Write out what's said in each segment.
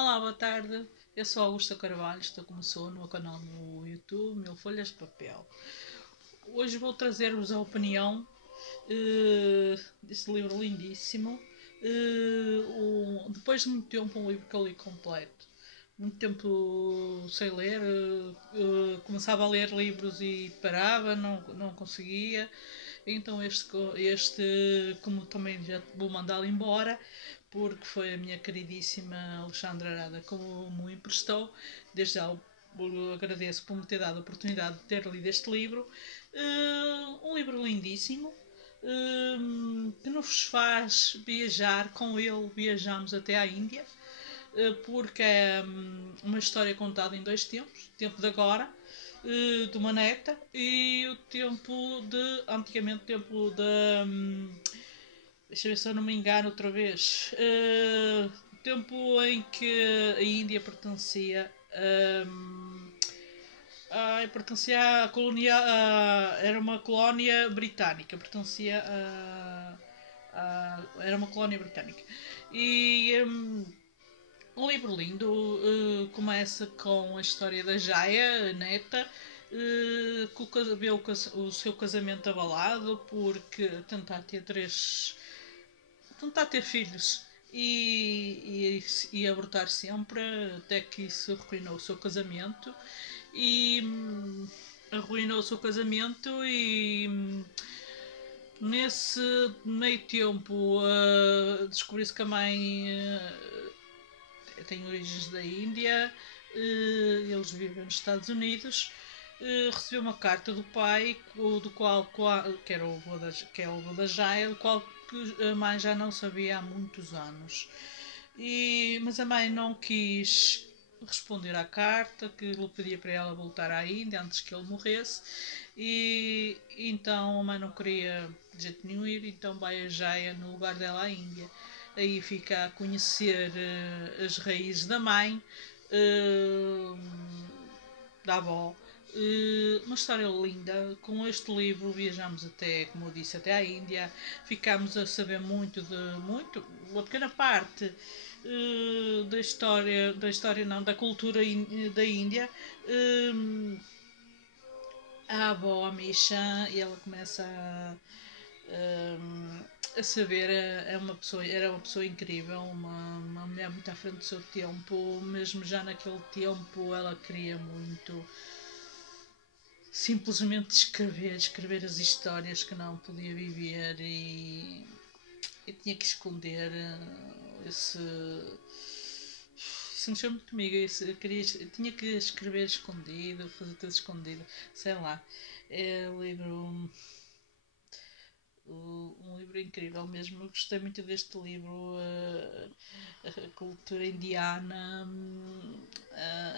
Olá, boa tarde. Eu sou Augusta Carvalho, estou como sou no meu canal no YouTube, Mil Folhas de Papel. Hoje vou trazer-vos a opinião deste livro lindíssimo. Depois de muito tempo, um livro que eu li completo. Muito tempo sem ler, começava a ler livros e parava, não conseguia. Então como também já vou mandá-lo embora, porque foi a minha queridíssima Alexandra Arada que me emprestou. Desde já agradeço por me ter dado a oportunidade de ter lido este livro. Um livro lindíssimo, que nos faz viajar. Com ele viajamos até à Índia, porque é uma história contada em dois tempos: o tempo de agora, de uma neta, e o tempo de antigamente, o tempo de deixa eu ver se eu não me engano outra vez, o tempo em que a Índia pertencia pertencia à colônia, era uma colónia britânica, pertencia era uma colónia britânica. E um livro lindo, começa com a história da Jaya, a neta, que vê o seu casamento abalado porque tentar ter filhos e abortar sempre, até que isso arruinou o seu casamento. E arruinou o seu casamento e nesse meio tempo descobriu-se que a mãe tem origens da Índia, eles vivem nos Estados Unidos. Recebeu uma carta do pai, do qual, que era o avô que é o avô da Jaya, do qual a mãe já não sabia há muitos anos. Mas a mãe não quis responder à carta, que ele pedia para ela voltar à Índia antes que ele morresse, e então a mãe não queria de jeito nenhum ir, então vai a Jaya no lugar dela à Índia. Aí fica a conhecer as raízes da mãe, da avó. Uma história linda. Com este livro viajamos até, como eu disse, até à Índia. Ficámos a saber uma pequena parte da história não, da cultura da Índia. A avó, a Misha, e ela começa a saber, era uma pessoa incrível, uma mulher muito à frente do seu tempo. Mesmo já naquele tempo ela queria muito simplesmente escrever as histórias que não podia viver, e tinha que esconder esse. Isso mexeu muito comigo. Tinha que escrever escondido, fazer tudo escondido, sei lá. É um livro incrível mesmo. Eu gostei muito deste livro. A cultura indiana,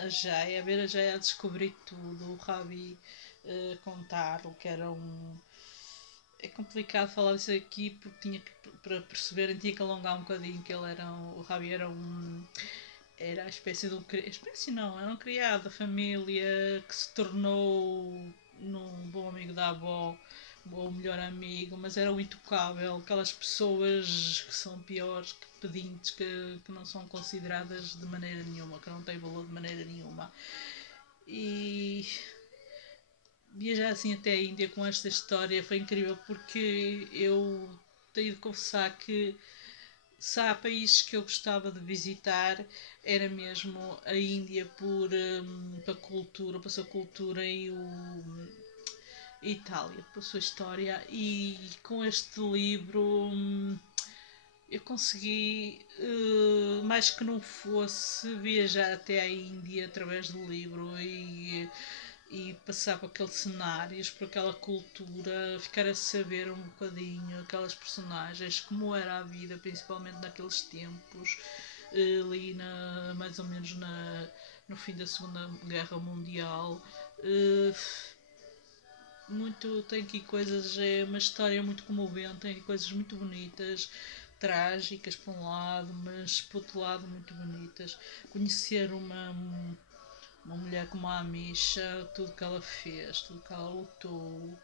a Jaya, a ver a Jaya a descobrir tudo, o Ravi contar o que era um. É complicado falar isso aqui porque para perceberem, tinha que alongar um bocadinho que o Ravi era a espécie de espécie não, era um criado da família que se tornou num bom amigo da avó, ou melhor amigo, mas era o intocável, aquelas pessoas que são piores que pedintes, que não são consideradas de maneira nenhuma, que não têm valor de maneira nenhuma. E viajar assim até a Índia com esta história foi incrível, porque eu tenho de confessar que se há países que eu gostava de visitar, era mesmo a Índia pela sua cultura, e a Itália pela sua história. E com este livro eu consegui, mais que não fosse, viajar até à Índia através do livro, e passar por aqueles cenários, por aquela cultura, ficar a saber um bocadinho aquelas personagens, como era a vida, principalmente naqueles tempos, ali mais ou menos no fim da Segunda Guerra Mundial. Tem aqui coisas, é uma história muito comovente, tem coisas muito bonitas, trágicas por um lado, mas por outro lado muito bonitas. Conhecer uma mulher como a Amisha, tudo que ela fez, tudo que ela lutou,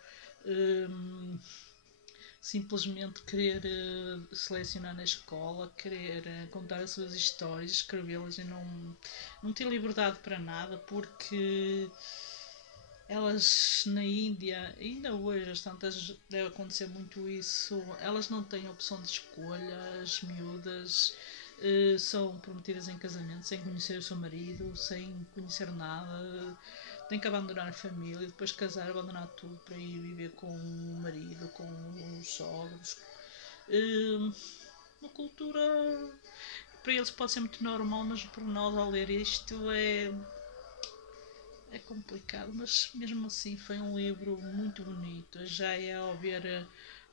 hum, simplesmente querer selecionar na escola, querer contar as suas histórias, escrevê-las e não ter liberdade para nada, porque elas na Índia, ainda hoje, às tantas deve acontecer muito isso, elas não têm opção de escolha, as miúdas são prometidas em casamento sem conhecer o seu marido, sem conhecer nada, têm que abandonar a família, depois de casar, abandonar tudo para ir viver com o marido, com os sogros. Uma cultura para eles pode ser muito normal, mas para nós ao ler isto é complicado, mas mesmo assim foi um livro muito bonito. Já é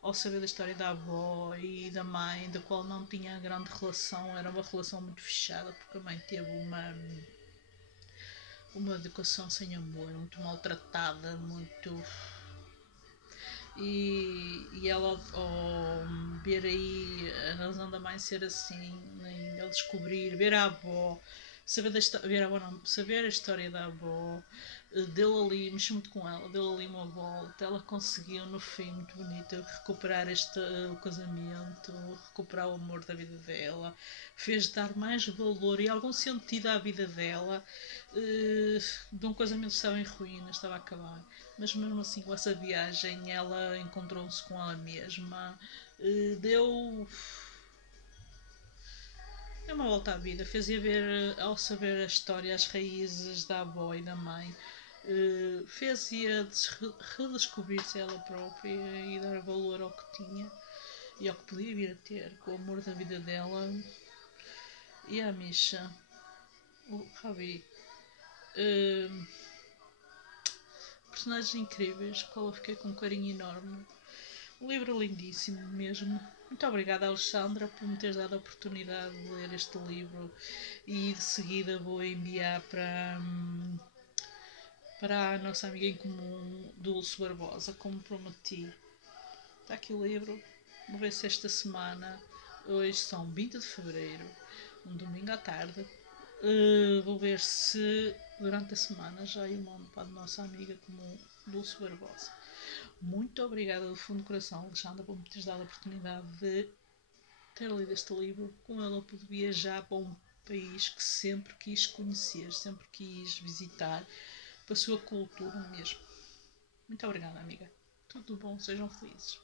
ao saber da história da avó e da mãe, da qual não tinha grande relação, era uma relação muito fechada, porque a mãe teve uma educação sem amor, muito maltratada, muito. E ela, ao ver aí a razão da mãe ser assim, ele descobrir, ver a avó, ver a avó não, saber a história da avó, deu ali, mexeu muito com ela, deu ali uma volta, ela conseguiu no fim, muito bonito, recuperar o casamento, recuperar o amor da vida dela, fez dar mais valor e algum sentido à vida dela, de um casamento que estava em ruínas, estava a acabar, mas mesmo assim com essa viagem ela encontrou-se com ela mesma, deu uma volta à vida, fez-ia ver, ao saber a história, as raízes da avó e da mãe, fez-ia redescobrir-se ela própria e dar valor ao que tinha e ao que podia vir a ter, com o amor da vida dela. E a Misha, o Rabi, personagens incríveis, com a qual eu fiquei com um carinho enorme. Um livro lindíssimo mesmo. Muito obrigada, Alexandra, por me teres dado a oportunidade de ler este livro, e de seguida vou enviar para a nossa amiga em comum, Dulce Barbosa, como prometi. Está aqui o livro. Vou ver se esta semana, hoje são 20 de fevereiro, um domingo à tarde, vou ver se durante a semana já eu mando para a nossa amiga comum, Dulce Barbosa. Muito obrigada do fundo do coração, Alexandra, por me teres dado a oportunidade de ter lido este livro. Com ele eu pude viajar para um país que sempre quis conhecer, sempre quis visitar, para a sua cultura mesmo. Muito obrigada, amiga. Tudo bom, sejam felizes.